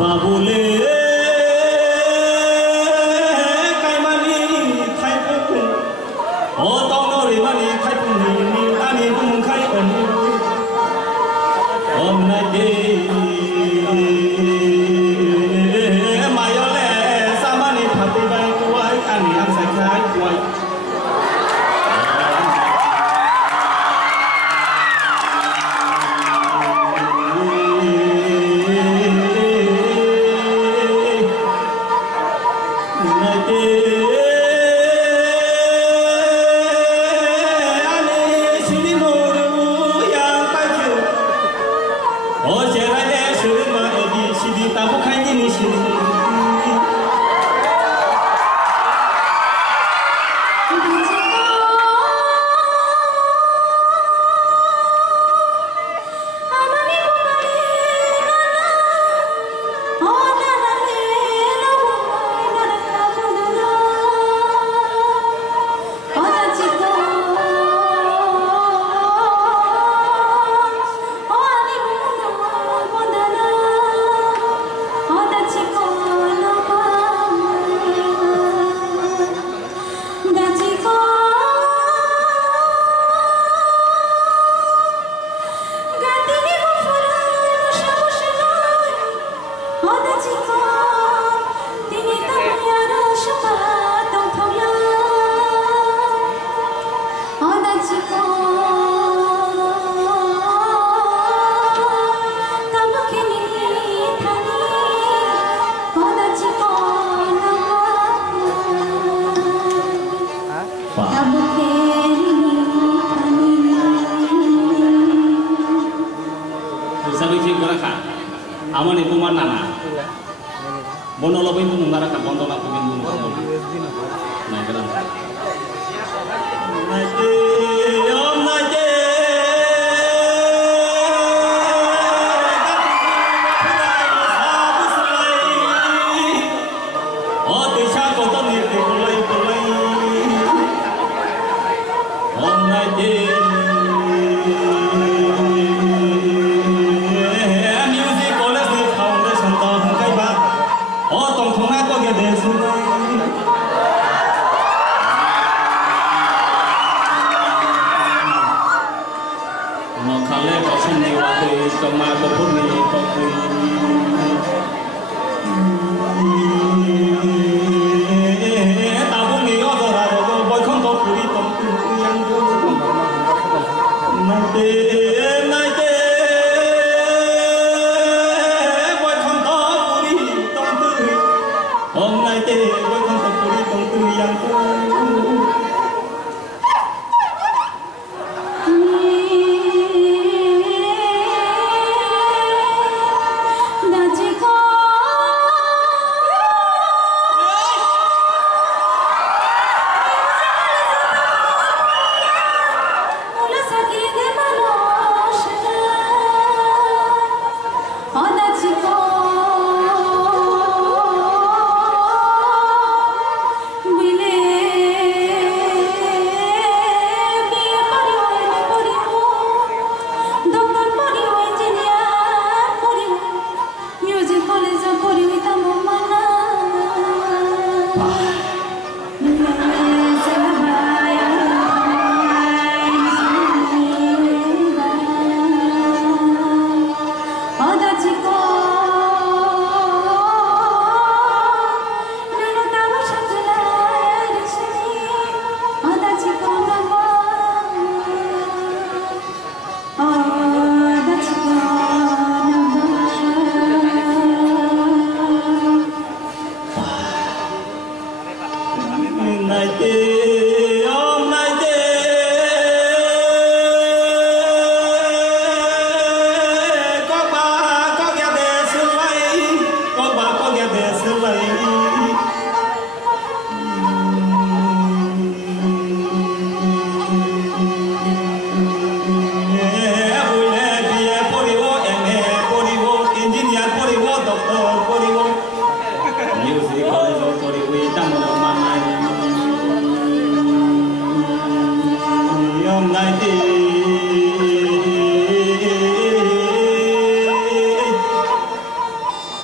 বাবুলে কাইমানি খাইপুং ও তনরে মানি খাইপুং নি আনি বুং খাই অনি অমনাই দে মায়লে সামানি ফাতি বাই কুয়াই আনি আং সাই খাই কুয়াই Aman itu mana na? Bono lo pun nunggu ka bondo na pun nunggu. Nah keran.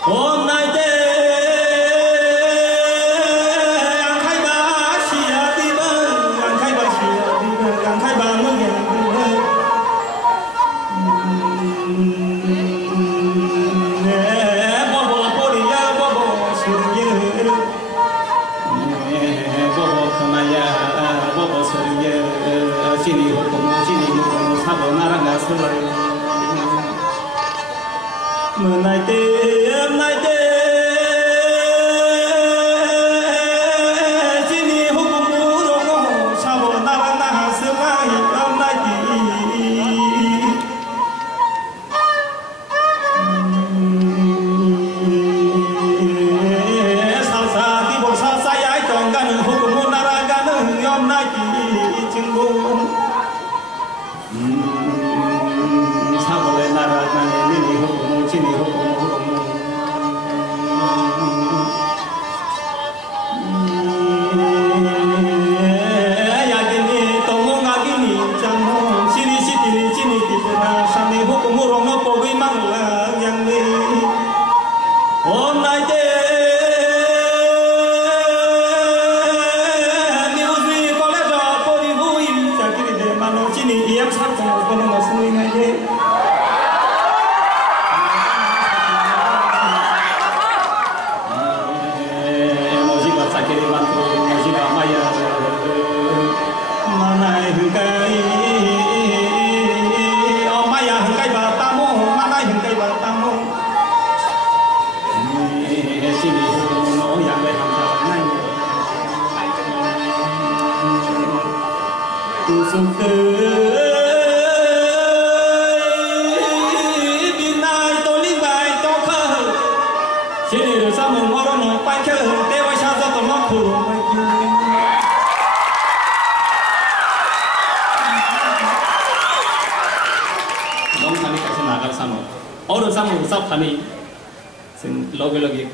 hôm nay thế ăn khai ba xìa đi bơ ăn khai ba xìa đi bơ ăn khai ba mới nghe đi bơ bò bò bò đi ya bò bò sườn ye bò bò khana ya bò bò sườn ye sini hukum sini hukum sabo narang asulai menai te sini hukum burung sabo narang asulai menai te salsa tibor salsa ya tonggan hukum narang yom nai te cinggung sabole narang ini hukum sini hukum ya gini tomong agini jangan sini sini tipena sani hukum rono pogi manglang yang ni om nai te ni usri kole do pori hui jakiri de mano sini iam satu kono masui ngai de sakit bantu musik maya mana hengkai oh maya hengkai batamu mana hengkai batamu sini no yang behang nai tusuk binai toli bai to kha sini rasa mengorono pai kha dewa sasa to no khuru long thani ka sana nagar samo और samo sab thani sin loge loge